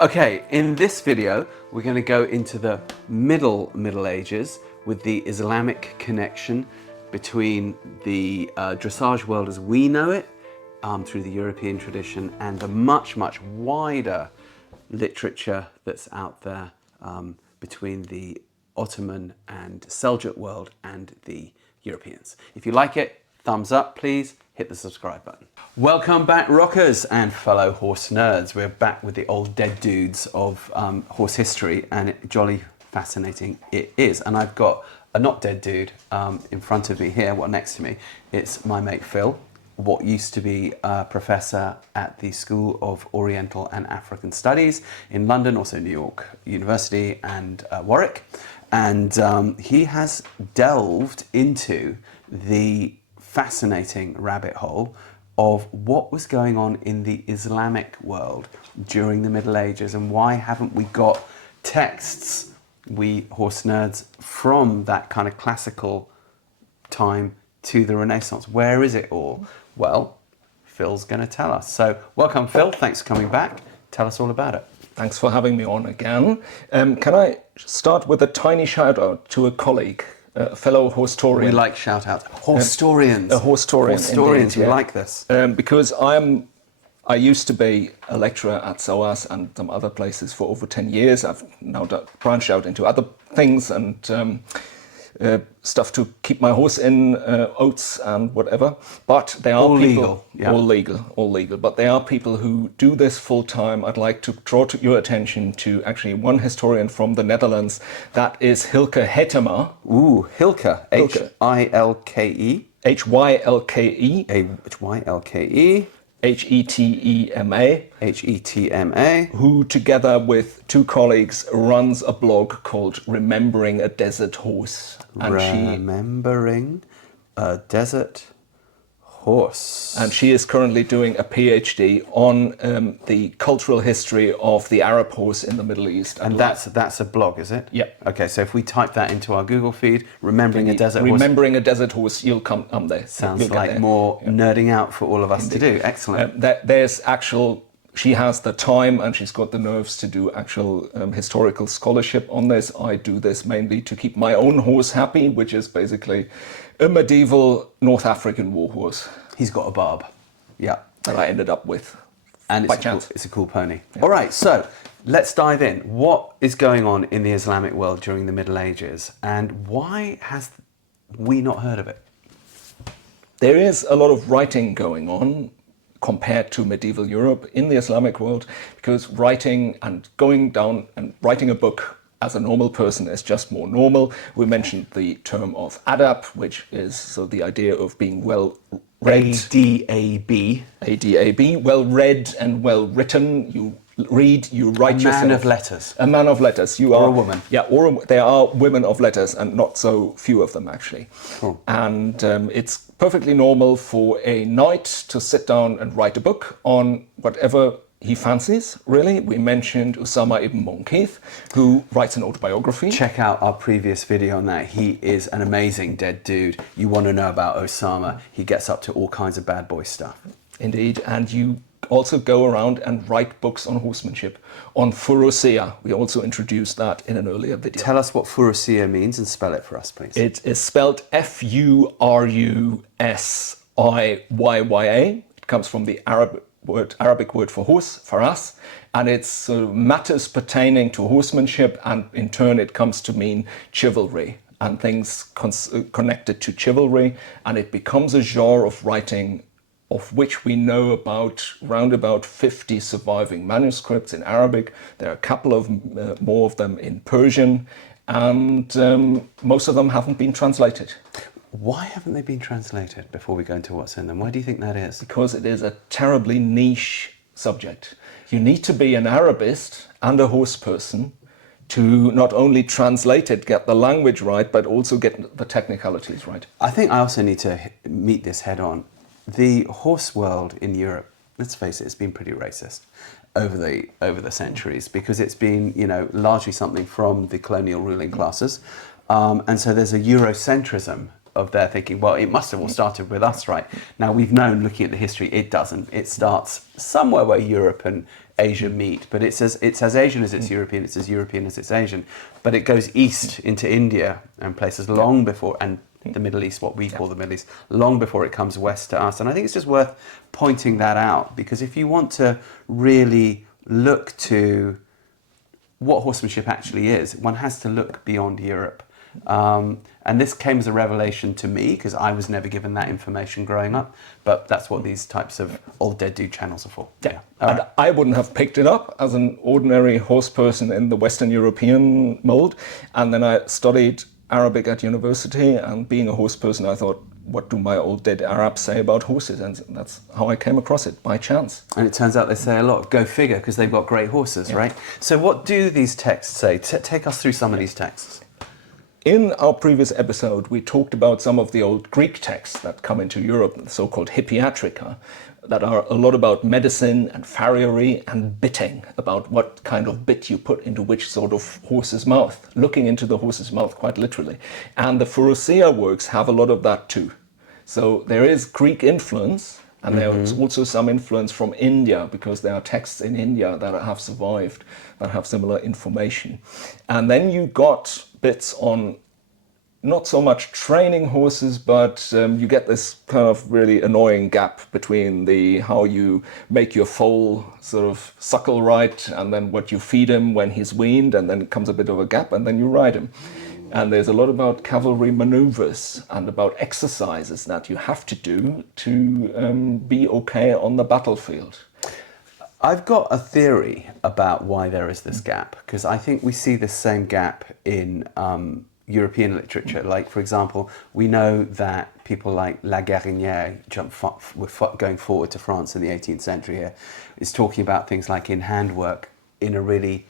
Okay, in this video, we're going to go into the Middle Ages with the Islamic connection between the dressage world as we know it through the European tradition and the much wider literature that's out there between the Ottoman and Seljuk world and the Europeans. If you like it, thumbs up please, hit the subscribe button. Welcome back rockers and fellow horse nerds. We're back with the old dead dudes of horse history, and jolly fascinating it is. And I've got a not dead dude in front of me here, well next to me. It's my mate Phil, what used to be a professor at the School of Oriental and African Studies in London, also New York University and Warwick. And he has delved into the fascinating rabbit hole of what was going on in the Islamic world during the Middle Ages, and why haven't we got texts, we horse nerds, from that kind of classical time to the Renaissance? Where is it all? Well, Phil's going to tell us. So welcome Phil, thanks for coming back. Tell us all about it. Thanks for having me on again. Can I start with a tiny shout out to a colleague, a fellow horstorian? We like shout outs. Horstorians. A horstorian. Horstorians, indeed, we like this. Because I used to be a lecturer at SOAS and some other places for over 10 years. I've now branched out into other things and stuff to keep my horse in, oats and whatever. But there are all people, legal, yeah. all legal. But there are people who do this full time. I'd like to draw to your attention to actually one historian from the Netherlands. That is Hilke Hettema. Ooh, Hilke. H-I-L-K-E. H-Y-L-K-E. H-Y-L-K-E. Hettema. Hettema. Who, together with two colleagues, runs a blog called Remembering a Desert Horse. And Remembering a Desert Horse. And she is currently doing a PhD on the cultural history of the Arab horse in the Middle East. And that's a blog, is it? Yeah. Okay, so if we type that into our Google feed, Remembering a Desert Horse. Remembering a Desert Horse, you'll come there. Sounds like more nerding out for all of us to do. Excellent. She has the time and she's got the nerves to do actual historical scholarship on this. I do this mainly to keep my own horse happy, which is basically a medieval North African war horse. He's got a barb. Yeah. That I ended up with. And it's a cool pony. Yeah. All right, so let's dive in. What is going on in the Islamic world during the Middle Ages, and why has we not heard of it? There is a lot of writing going on compared to medieval Europe in the Islamic world, because writing and going down and writing a book as a normal person is just more normal. We mentioned the term of adab, which is the idea of being well read. A-D-A-B. A-D-A-B, well read and well written. You read, you write yourself. A man of letters. A man of letters. You are a woman. Yeah, there are women of letters, and not so few of them actually. Cool. And it's perfectly normal for a knight to sit down and write a book on whatever he fancies, really. We mentioned Usama ibn Monkeith, who writes an autobiography. Check out our previous video on that. He is an amazing dead dude. You want to know about Osama. He gets up to all kinds of bad boy stuff. Indeed, and you also go around and write books on horsemanship, on Furusiyya. We also introduced that in an earlier video. Tell us what Furusiyya means and spell it for us, please. It is spelled F-U-R-U-S-I-Y-Y-A. It comes from the Arabic word for horse, faras, and it's matters pertaining to horsemanship, and in turn it comes to mean chivalry and things connected to chivalry, and it becomes a genre of writing of which we know around about 50 surviving manuscripts in Arabic. There are a couple of more of them in Persian, and most of them haven't been translated. Why haven't they been translated, before we go into what's in them? Why do you think that is? Because it is a terribly niche subject. You need to be an Arabist and a horse person to not only translate it, get the language right, but also get the technicalities right. I think I also need to meet this head on. The horse world in Europe, let's face it, it's been pretty racist over the centuries, because it's been, largely something from the colonial ruling classes. And so there's a Eurocentrism of their thinking, well, it must have all started with us, right? Now, we've known, looking at the history, it doesn't. It starts somewhere where Europe and Asia meet, but it's as Asian as it's European, it's as European as it's Asian, but it goes east into India and places long before, and the Middle East, what we call the Middle East, long before it comes west to us. And I think it's just worth pointing that out, because if you want to really look to what horsemanship actually is, one has to look beyond Europe. And this came as a revelation to me, because I was never given that information growing up, but that's what these types of old dead dude channels are for. Yeah. And I wouldn't have picked it up as an ordinary horse person in the Western European mold. And then I studied Arabic at university, and being a horse person, I thought, what do my old dead Arabs say about horses? And that's how I came across it, by chance. And it turns out they say a lot, go figure, because they've got great horses, right? So what do these texts say? Take us through some of these texts. In our previous episode, we talked about some of the old Greek texts that come into Europe, the so-called Hippiatrica, that are a lot about medicine and farriery and bitting, about what kind of bit you put into which sort of horse's mouth, looking into the horse's mouth quite literally. And the Furusiyya works have a lot of that too. So there is Greek influence, and there is also some influence from India, because there are texts in India that have survived, that have similar information. And then you got bits on not so much training horses, but you get this kind of really annoying gap between the how you make your foal sort of suckle right, and then what you feed him when he's weaned, and then it comes a bit of a gap, and then you ride him. And there's a lot about cavalry maneuvers and about exercises that you have to do to be okay on the battlefield. I've got a theory about why there is this gap, because I think we see this same gap in European literature. Like, for example, we know that people like La Guérinière were going forward to France in the 18th century here, is talking about things like in handwork in a really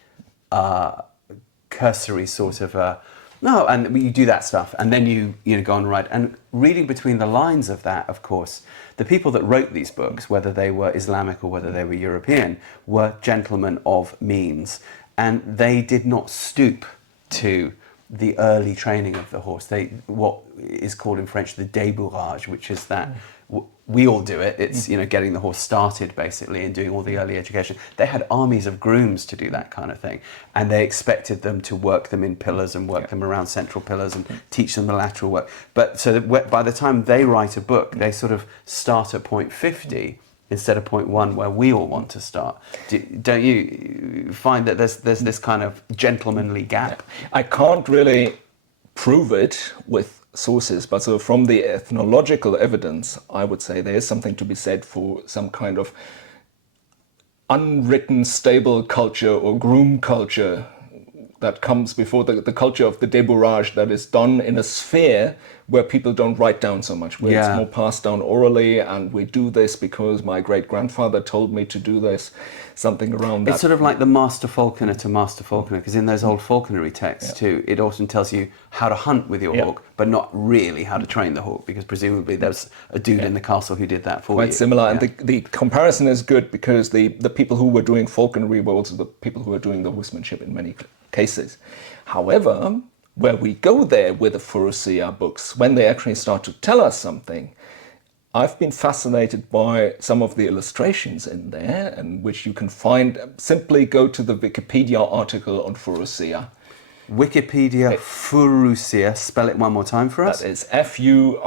cursory sort of no, and you do that stuff, and then you go on and write. And reading between the lines of that, of course, the people that wrote these books, whether they were Islamic or whether they were European, were gentlemen of means, and they did not stoop to the early training of the horse. What is called in French the débourrage, which is that we all do it. It's getting the horse started basically and doing all the early education. They had armies of grooms to do that kind of thing, and they expected them to work them in pillars and work them around central pillars and teach them the lateral work. But so that by the time they write a book, they sort of start at point 50 instead of point 1 where we all want to start. Don't you find that there's this kind of gentlemanly gap? I can't really prove it with sources, but so from the ethnological evidence, I would say there is something to be said for some kind of unwritten stable culture or groom culture that comes before the culture of the débourrage, that is done in a sphere where people don't write down so much, where it's more passed down orally, and we do this because my great-grandfather told me to do this, something around that. It's sort of like the master falconer to master falconer, because in those old falconry texts too, it often tells you how to hunt with your hawk, but not really how to train the hawk, because presumably there's a dude in the castle who did that for you. Quite similar, and the comparison is good, because the people who were doing falconry were also the people who were doing the horsemanship in many cases. However, where we go there with the Furusiyya books, when they actually start to tell us something, I've been fascinated by some of the illustrations in there, and which you can find. Simply go to the Wikipedia article on Furusiyya. Wikipedia Furusiyya, spell it one more time for us. That is Furusiyya.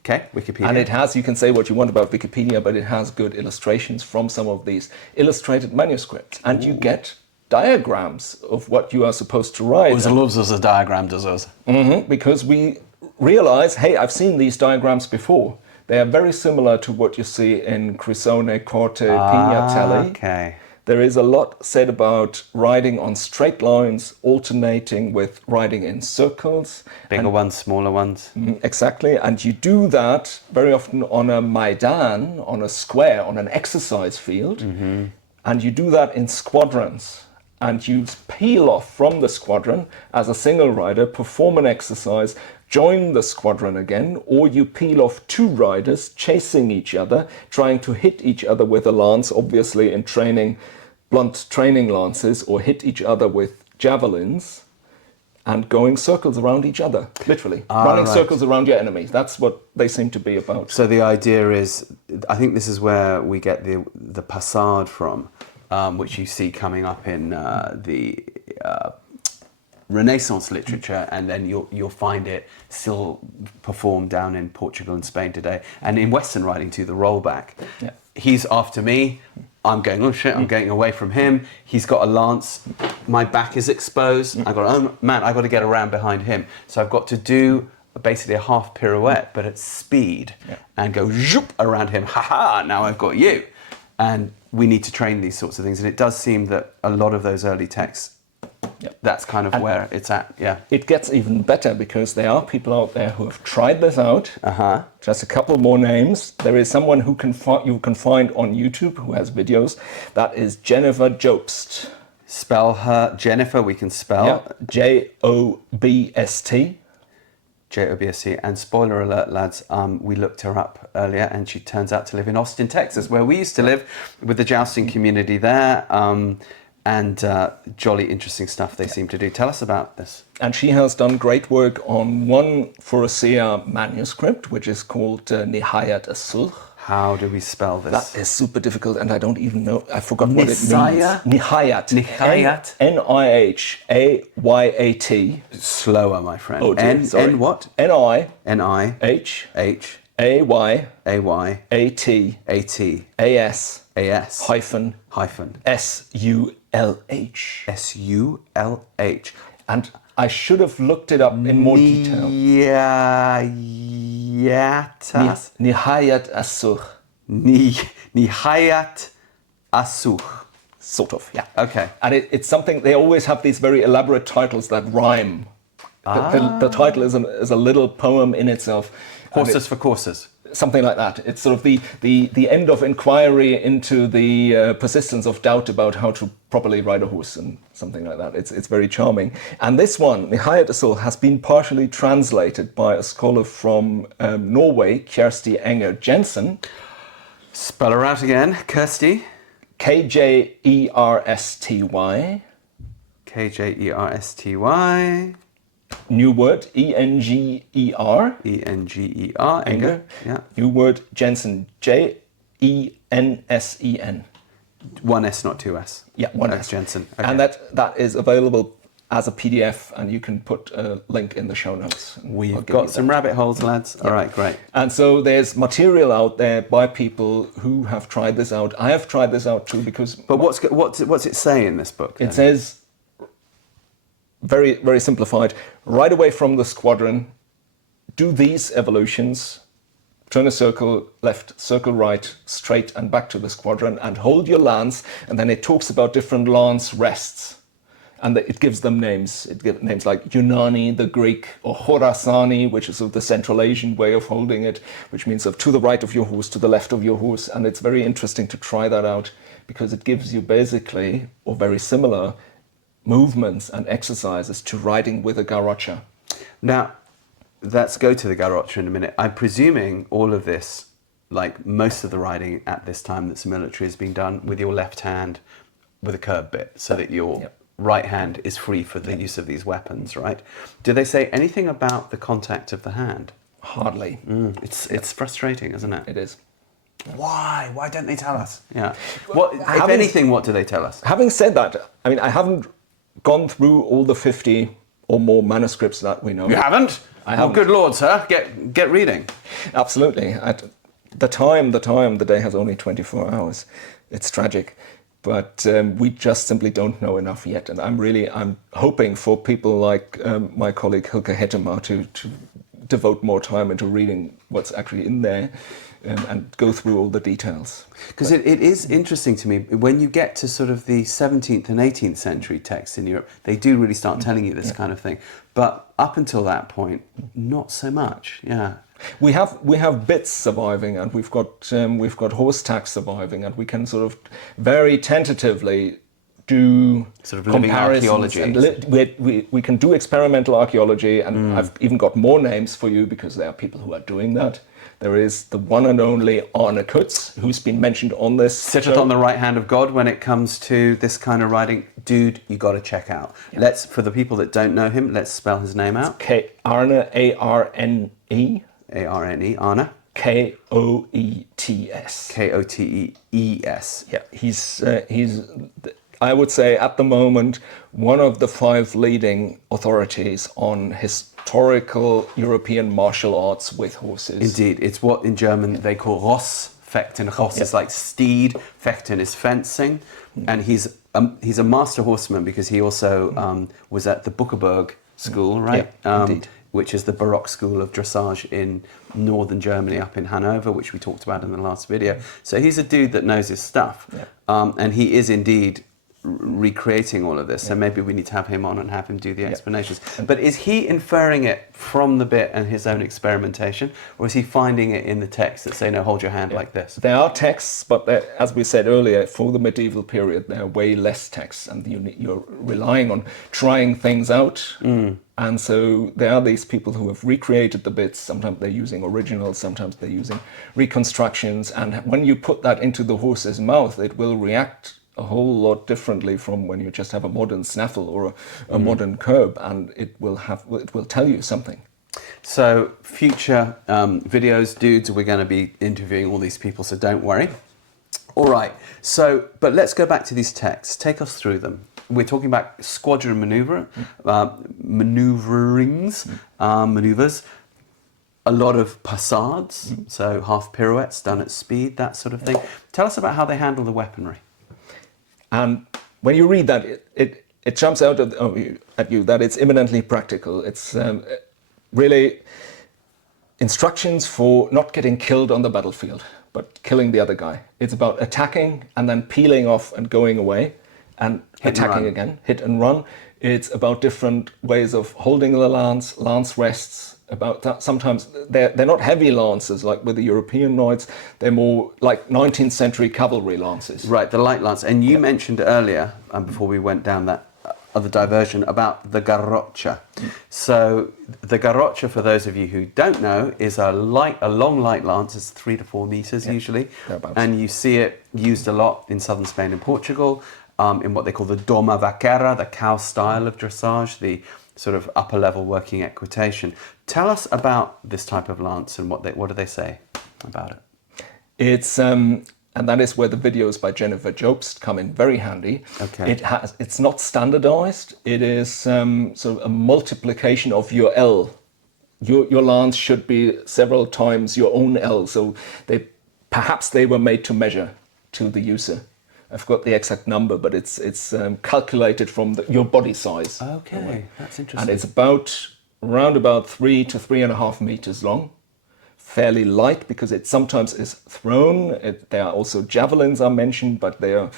Okay, Wikipedia. And it has, you can say what you want about Wikipedia, but it has good illustrations from some of these illustrated manuscripts. And you get diagrams of what you are supposed to write. There's loads of diagram does. Because we realize, hey, I've seen these diagrams before. They are very similar to what you see in Crisone, Corte, Pignatelli. Okay. There is a lot said about riding on straight lines, alternating with riding in circles. Bigger ones, smaller ones. Exactly, and you do that very often on a maidan, on a square, on an exercise field. And you do that in squadrons. And you peel off from the squadron as a single rider, perform an exercise, join the squadron again, or you peel off two riders chasing each other, trying to hit each other with a lance, obviously in training, blunt training lances, or hit each other with javelins. and going circles around each other, literally. Running circles around your enemy. That's what they seem to be about. So the idea is, I think this is where we get the passade from, which you see coming up in the Renaissance literature, and then you'll find it still performed down in Portugal and Spain today, and in Western writing too, the rollback. Yeah. He's after me, I'm going, oh shit, I'm getting away from him. He's got a lance, my back is exposed. I got, oh man, I got to get around behind him. So I've got to do basically a half pirouette, but at speed, and go zoop around him. Ha ha! Now I've got you. And we need to train these sorts of things, and it does seem that a lot of those early texts, that's kind of where it's at. Yeah. It gets even better because there are people out there who have tried this out. Just a couple more names. There is someone who you can find on YouTube who has videos. That is Jennifer Jobst. Spell her, Jennifer. We can spell Jobst. Jobst. And spoiler alert, lads, we looked her up earlier, and she turns out to live in Austin, Texas, where we used to live, with the jousting community there. And jolly interesting stuff they seem to do. Tell us about this. And she has done great work on one Furusiyya manuscript, which is called Nihayat. How do we spell this? That is super difficult, and I don't even know. I forgot what it means. Nihayat. Nihayat. Nihayat. Slower, my friend. Oh, dear, sorry. N what? Nihayat. Hyphen. SULH. And I should have looked it up in more detail. Nihayat Asuch. Nihayat Asuch. Sort of, yeah. Okay. And it's something, they always have these very elaborate titles that rhyme. The title is a little poem in itself. Horses for courses. Something like that. It's sort of the end of inquiry into the persistence of doubt about how to properly ride a horse and something like that. It's very charming. And this one, Nihayat Asul, has been partially translated by a scholar from Norway, Kjersti Enger Jensen. Spell her out again, Kirsty. Kjersty. Kjersty. New word, Enger. Enger. Yeah. New word, Jensen. Jensen. One S, not two S. Yeah, one S. Jensen. Okay. And that is available as a PDF, and you can put a link in the show notes. We've got some rabbit holes, lads. Yeah. All right, great. And so there's material out there by people who have tried this out. I have tried this out too because... But what's it say in this book? It says, very, very simplified, right away from the squadron, do these evolutions, turn a circle left, circle right, straight and back to the squadron, and hold your lance, and then it talks about different lance rests. And it gives them names. It gives names like Yunani, the Greek, or Khorasani, which is sort of the Central Asian way of holding it, which means of to the right of your horse, to the left of your horse. And it's very interesting to try that out because it gives you basically, or very similar, movements and exercises to riding with a garrocha. Now, let's go to the garrocha in a minute. I'm presuming all of this, like most of the riding at this time that's military, is being done with your left hand with a curb bit so that your right hand is free for the use of these weapons, right? Do they say anything about the contact of the hand? Hardly. It's frustrating, isn't it? It is. Why? Why don't they tell us? Yeah. What, if anything, what do they tell us? Having said that, I mean, I haven't gone through all the 50 or more manuscripts that we know. You haven't? I haven't. Well, good Lord, sir. Get reading. Absolutely. At the day has only 24 hours. It's tragic. But we just simply don't know enough yet. And I'm hoping for people like my colleague Hilke Hettema to devote more time into reading what's actually in there and go through all the details. Because it is interesting to me, when you get to sort of the 17th and 18th century texts in Europe, they do really start telling you this kind of thing. But up until that point, not so much, yeah. We have bits surviving, and we've got horse tax surviving, and we can sort of very tentatively do sort of living archaeology. And we can do experimental archaeology, and I've even got more names for you because there are people who are doing that. There is the one and only Arne Kutz, who's been mentioned on this. Sitteth on the right hand of God when it comes to this kind of riding. Dude, you got to check out. Yeah. For the people that don't know him, let's spell his name out. Arne, A-R-N-E. A-R-N-E, Arne. K-O-E-T-S. K-O-T-E-S. Yeah, he's I would say at the moment, one of the 5 leading authorities on historical European martial arts with horses. Indeed, it's what in German they call Ross. Fechten. Ross is like steed. Fechten is fencing. And he's a master horseman because he also was at the Buckeburg school, right? Yeah, indeed. Which is the Baroque school of dressage in northern Germany, up in Hanover, which we talked about in the last video. So he's a dude that knows his stuff. Yeah. And he is indeed recreating all of this. So maybe we need to have him on and have him do the explanations. But is he inferring it from the bit and his own experimentation, or is he finding it in the text that say, no, hold your hand like this? There are texts, but as we said earlier, for the medieval period, there are way less texts, and you're relying on trying things out. And so there are these people who have recreated the bits. Sometimes they're using originals, sometimes they're using reconstructions. And when you put that into the horse's mouth, it will react a whole lot differently from when you just have a modern snaffle or a modern curb, and it will tell you something. So future videos, dudes, we're going to be interviewing all these people, so don't worry. All right, so, but let's go back to these texts. Take us through them. We're talking about squadron maneuvers, a lot of passades, so half pirouettes done at speed, that sort of thing. Tell us about how they handle the weaponry. And when you read that, it jumps out at you that it's eminently practical. It's really instructions for not getting killed on the battlefield, but killing the other guy. It's about attacking and then peeling off and going away and attacking again, hit and run. It's about different ways of holding the lance rests. About that, sometimes they're not heavy lances like with the European knights. They're more like 19th century cavalry lances. Right, the light lance. And you mentioned earlier, before we went down that other diversion, about the garrocha. So the garrocha, for those of you who don't know, is a long light lance. It's 3 to 4 meters usually, and you see it used a lot in southern Spain and Portugal, in what they call the doma vaquera, the cow style of dressage, the sort of upper level working equitation. Tell us about this type of lance and what do they say about it? It's and that is where the videos by Jennifer Jobst come in very handy. Okay. It's not standardized. It is sort of a multiplication of your L. Your lance should be several times your own L. So perhaps they were made to measure to the user. I've got the exact number, but it's calculated from your body size. Okay, that's interesting. And it's around about 3 to 3.5 meters long. Fairly light because it sometimes is thrown. There are also javelins are mentioned, but there are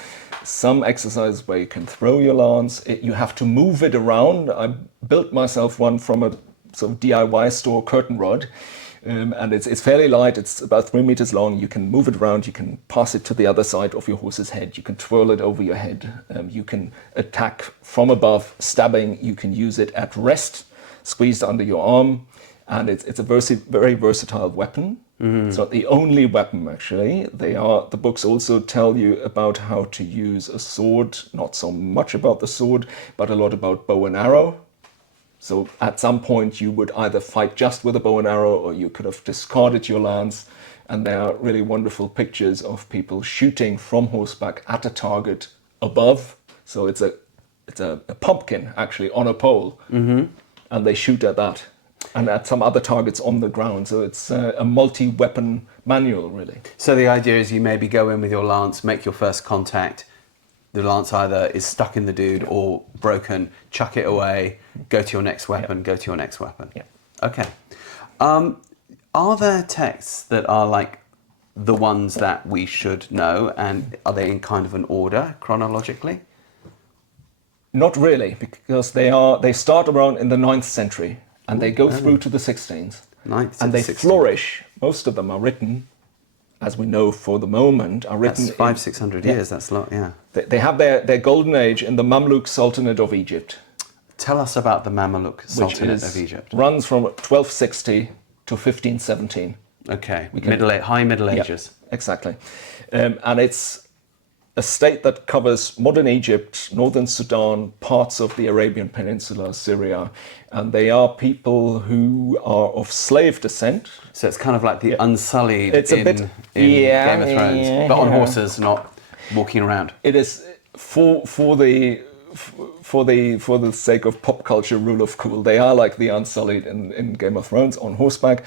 some exercises where you can throw your lance. You have to move it around. I built myself one from a sort of DIY store curtain rod. And it's fairly light. It's about 3 meters long. You can move it around. You can pass it to the other side of your horse's head. You can twirl it over your head. You can attack from above, stabbing. You can use it at rest, squeezed under your arm. And it's a very versatile weapon. It's not the only weapon, actually. The books also tell you about how to use a sword. Not so much about the sword, but a lot about bow and arrow. So at some point you would either fight just with a bow and arrow, or you could have discarded your lance. And there are really wonderful pictures of people shooting from horseback at a target above. So it's a pumpkin actually on a pole, and they shoot at that and at some other targets on the ground. So it's a multi-weapon manual, really. So the idea is you maybe go in with your lance, make your first contact. The lance either is stuck in the dude or broken, chuck it away, go to your next weapon, go to your next weapon. Yeah. Okay. Are there texts that are like the ones that we should know, and are they in kind of an order chronologically? Not really, because they start around in the 9th century and they go through to the 16th. And they flourish. Most of them are written, as we know for the moment, are written. That's 500-600 years. That's a lot. Yeah. They have their golden age in the Mamluk Sultanate of Egypt. Tell us about the Mamluk Sultanate of Egypt. Runs from 1260 to 1517. Okay, high Middle Ages. Yeah, exactly. And it's a state that covers modern Egypt, northern Sudan, parts of the Arabian Peninsula, Syria. And they are people who are of slave descent. So it's kind of like the Unsullied it's in Game Game of Thrones, but on horses, not walking around. It is for the sake of pop culture rule of cool. They are like the Unsullied in Game of Thrones on horseback,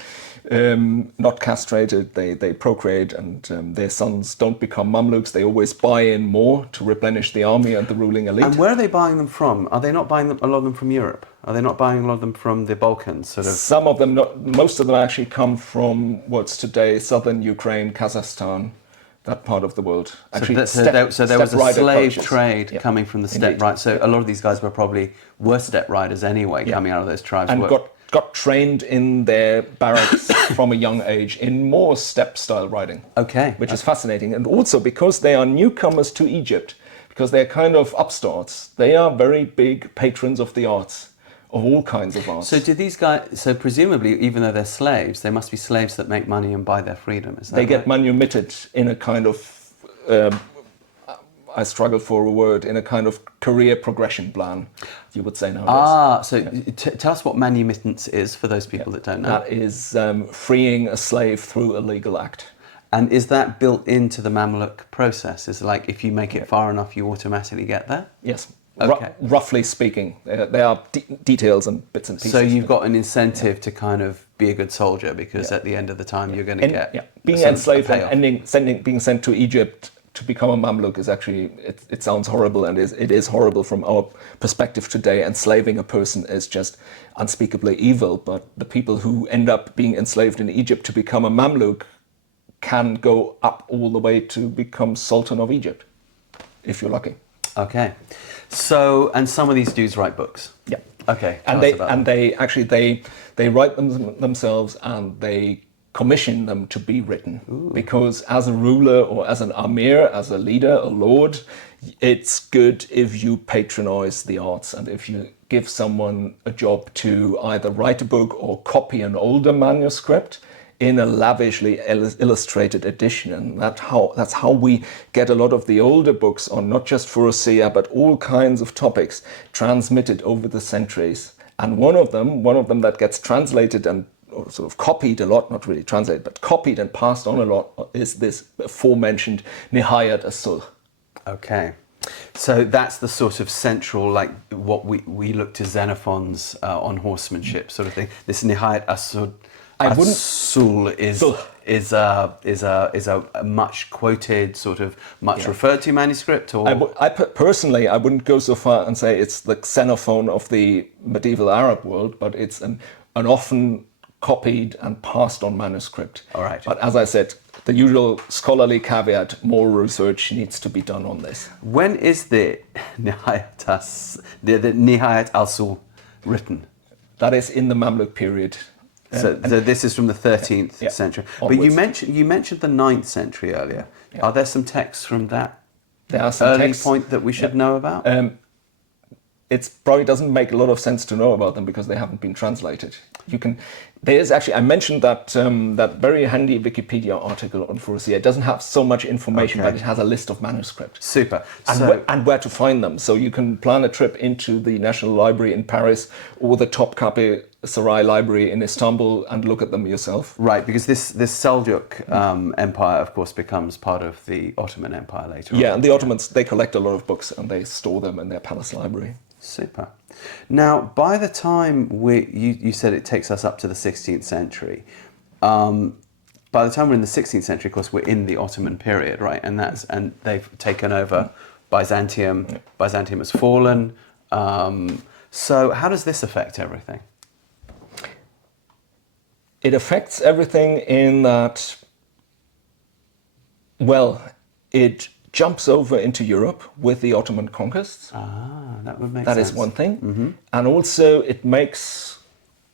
not castrated. They procreate, and their sons don't become Mamluks. They always buy in more to replenish the army and the ruling elite. And where are they buying them from? Are they not buying a lot of them from Europe? Are they not buying a lot of them from the Balkans? Some of them, most of them actually come from what's today southern Ukraine, Kazakhstan. That part of the world. Actually, so there was a slave trade coming from the steppe, right? So Yeah. a lot of these guys were steppe riders anyway, coming out of those tribes. And got trained in their barracks from a young age in more steppe style riding. Okay. Which is fascinating. And also because they are newcomers to Egypt, because they're kind of upstarts, they are very big patrons of the arts. Of all kinds of arts. So do these guys? So presumably, even though they're slaves, they must be slaves that make money and buy their freedom. Is that they get right? manumitted in a kind of, I struggle for a word, in a kind of career progression plan, you would say nowadays. Tell us what manumittance is for those people that don't know. That is freeing a slave through a legal act. And is that built into the Mamluk process? Is it like if you make it far enough, you automatically get there? Yes. Okay. Roughly speaking, there are details and bits and pieces. So you've got an incentive to kind of be a good soldier because at the end of the time you're going to get being enslaved and being sent to Egypt to become a Mamluk is actually it sounds horrible, and it is horrible from our perspective today. Enslaving a person is just unspeakably evil. But the people who end up being enslaved in Egypt to become a Mamluk can go up all the way to become Sultan of Egypt, if you're lucky. Okay. So, and some of these dudes write books. Yeah. Okay. They write them themselves, and they commission them to be written. Ooh. Because as a ruler or as an amir, as a leader, a lord, it's good if you patronize the arts and if you give someone a job to either write a book or copy an older manuscript in a lavishly illustrated edition. And that's how we get a lot of the older books on not just Furusiyya, but all kinds of topics transmitted over the centuries. And one of them that gets translated and or sort of copied a lot, not really translated, but copied and passed on a lot, is this aforementioned Nihayat as-Sulh. Okay. So that's the sort of central, like what we look to Xenophon's on horsemanship sort of thing. This Nihayat as-Sulh is a much quoted, sort of much referred to manuscript, or personally I wouldn't go so far and say it's the Xenophon of the medieval Arab world, but it's an often copied and passed on manuscript. All right. But as I said, the usual scholarly caveat, more research needs to be done on this. When is the Nihayat as-Sulh written? That is in the Mamluk period. So this is from the 13th century. Onwards. But you mentioned the 9th century earlier. Yeah. Are there some texts from that early point that we should know about? It probably doesn't make a lot of sense to know about them because they haven't been translated. I mentioned that very handy Wikipedia article on Furusiyya. It doesn't have so much information, but it has a list of manuscripts. Super. And where to find them. So you can plan a trip into the National Library in Paris or the Topkapi Saray Library in Istanbul and look at them yourself. Right, because this Seljuk Empire, of course, becomes part of the Ottoman Empire later on. Yeah, and the Ottomans, they collect a lot of books and they store them in their palace library. Super. Now, by the time you said it takes us up to the 16th century, by the time we're in the 16th century, of course, we're in the Ottoman period, right? And they've taken over Byzantium. Byzantium has fallen. So how does this affect everything? It affects everything in that, well, it jumps over into Europe with the Ottoman conquests. That would make sense. That is one thing. Mm-hmm. And also it makes,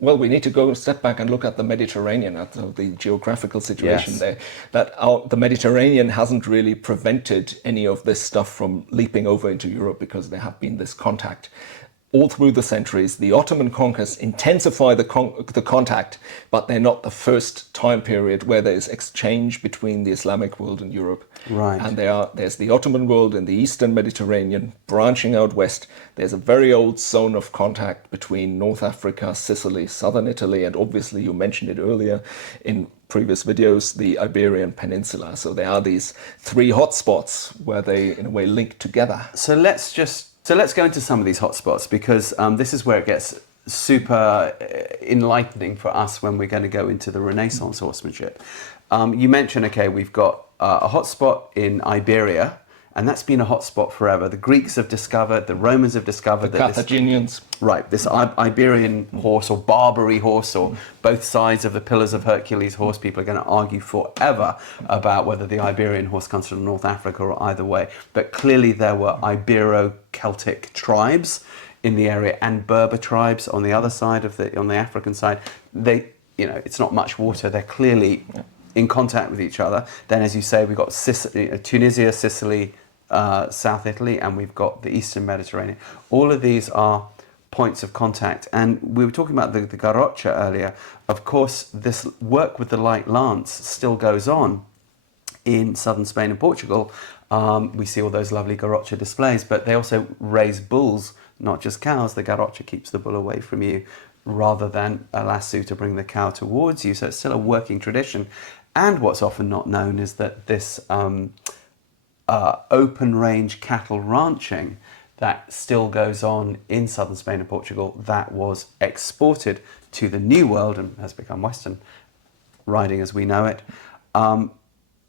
well, we need to go a step back and look at the Mediterranean, at the geographical situation there. That the Mediterranean hasn't really prevented any of this stuff from leaping over into Europe because there have been this contact. all through the centuries, the Ottoman conquest intensify the contact, but they're not the first time period where there's exchange between the Islamic world and Europe. Right. And there's the Ottoman world in the Eastern Mediterranean, branching out west. There's a very old zone of contact between North Africa, Sicily, southern Italy, and obviously you mentioned it earlier in previous videos, the Iberian Peninsula. So there are these three hotspots where they, in a way, link together. So let's go into some of these hotspots, because this is where it gets super enlightening for us when we're going to go into the Renaissance horsemanship. You mentioned, okay, we've got a hotspot in Iberia, and that's been a hotspot forever. The Greeks have discovered, the Romans have discovered The Carthaginians. This Iberian horse, or Barbary horse, or both sides of the Pillars of Hercules horse. People are going to argue forever about whether the Iberian horse comes from North Africa or either way. But clearly there were Ibero-Celtic tribes in the area and Berber tribes on the other side on the African side. It's not much water. They're clearly in contact with each other. Then, as you say, we've got Tunisia, Sicily, South Italy, and we've got the Eastern Mediterranean. All of these are points of contact. And we were talking about the garrocha earlier. Of course, this work with the light lance still goes on in southern Spain and Portugal. We see all those lovely garrocha displays, but they also raise bulls, not just cows. The garrocha keeps the bull away from you rather than a lasso to bring the cow towards you. So it's still a working tradition. And what's often not known is that this open range cattle ranching that still goes on in southern Spain and Portugal, that was exported to the New World and has become Western riding as we know it,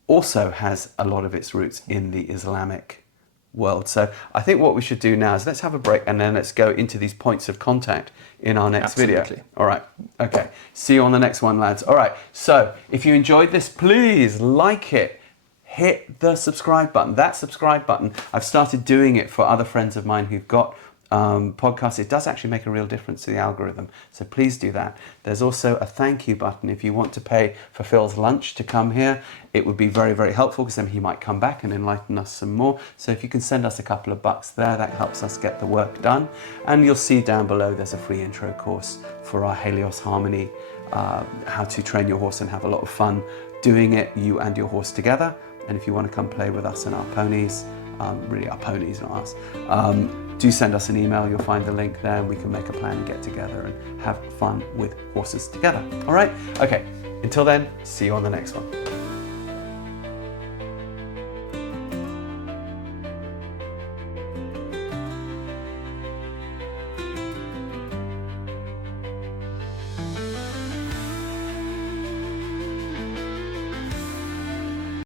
also has a lot of its roots in the Islamic world. So I think what we should do now is let's have a break and then let's go into these points of contact in our next video. All right. Okay. See you on the next one, lads. All right. So if you enjoyed this, please like it. Hit the subscribe button. That subscribe button, I've started doing it for other friends of mine who've got podcasts. It does actually make a real difference to the algorithm. So please do that. There's also a thank you button. If you want to pay for Phil's lunch to come here, it would be very, very helpful because then he might come back and enlighten us some more. So if you can send us a couple of bucks there, that helps us get the work done. And you'll see down below there's a free intro course for our Helios Harmony, how to train your horse and have a lot of fun doing it, you and your horse together. And if you want to come play with us and our ponies, really our ponies, not us, do send us an email. You'll find the link there and we can make a plan and get together and have fun with horses together. All right? Okay. Until then, see you on the next one.